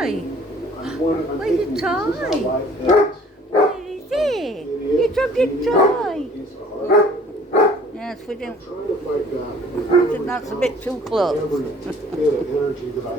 toy? Where's your toy? Where is it? You dropped your toy. Yes, we didn't. That's a bit too close. Every bit of energy that I